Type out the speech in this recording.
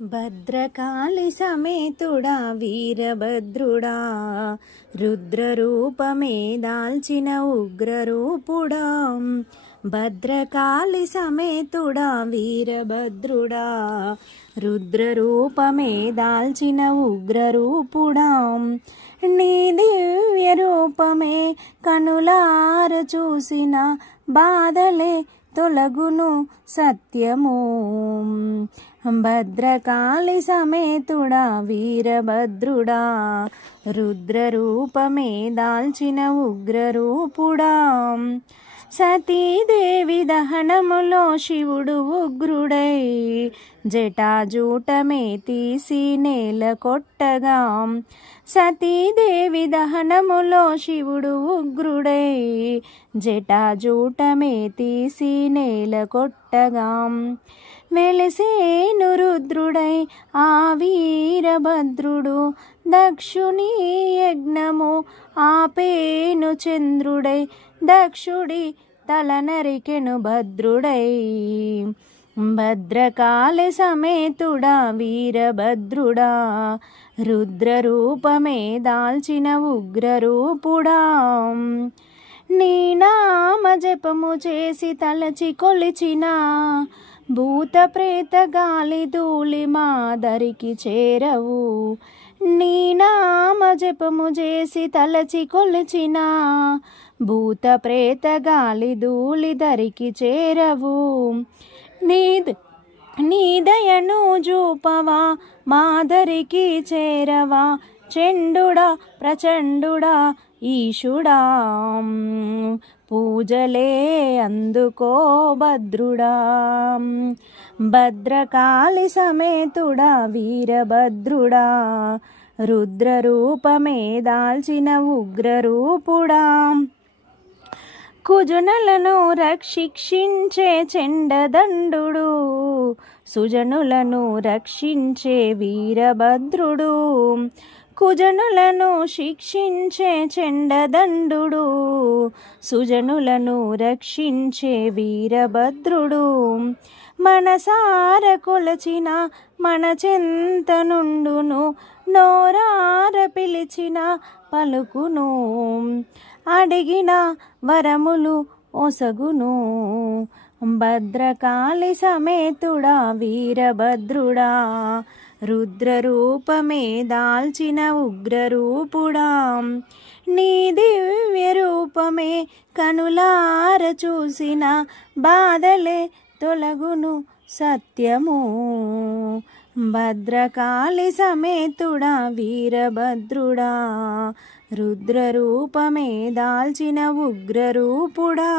భద్రకాళి సమేతుడా వీరభద్రుడా, రుద్రరూపమే దాల్చిన ఉగ్రరూపుడా. భద్రకాళి సమేతుడా వీరభద్రుడా, రుద్రరూపమే దాల్చిన ఉగ్రరూపుడా. నీ దివ్య రూపమే కనులార చూసిన బాధలే తొలగును సత్యము. భద్రకాళి సమేతుడా వీరభద్రుడా, రుద్రరూపమే దాల్చిన ఉగ్రరూపుడా. సతీదేవి దహనములో శివుడు ఉగ్రుడై జటాజూటమే తీసి నేల కొట్టగా. సతీదేవి దహనములో శివుడు ఉగ్రుడై జటాజూటమే తీసి నేల కొట్టగా. వెలిసేను రుద్రుడై ఆ వీరభద్రుడు, దక్షుని యజ్ఞము ఆపేను చంద్రుడై, దక్షుడి తల నరికెను భద్రుడై. భద్రకాళి సమేతుడా వీరభద్రుడా, రుద్రరూపమే దాల్చిన ఉగ్రరూపుడా. నీ నామ జపము చేసి తలచి కొలిచిన భూత ప్రేత గాలి ధూళి మాదరికి చేరవు. నీ నామ జపము చేసి తలచి కొలిచిన భూత ప్రేత గాలి ధూళి దరికి చేరవు. నీ దయను చూపవా మాదరికి చేరవా, చండుడా ప్రచండుడా ఈశుడా. పూజలే అందుకో భద్రుడా. భద్రకాళి సమేతుడా వీరభద్రుడా, రుద్రరూపమే దాల్చిన ఉగ్రరూపుడా. కుజనులను రక్షించే చండదండుడు, సుజనులను రక్షించే వీరభద్రుడు. కుజనులను శిక్షించే చండదండుడు, సుజనులను రక్షించే వీరభద్రుడు. మనసార కొలచిన మన చెంత నుండును, నోరార పిలిచిన పలుకును, అడిగిన వరములు ఒసగును. భద్రకాళి సమేతుడా వీరభద్రుడా, రుద్రరూపమే దాల్చిన ఉగ్రరూపుడా. నీ దివ్య రూపమే కనులార చూసిన బాధలే తొలగును సత్యము. భద్రకాళి సమేతుడా వీరభద్రుడా, రుద్రరూపమే దాల్చిన ఉగ్రరూపుడా.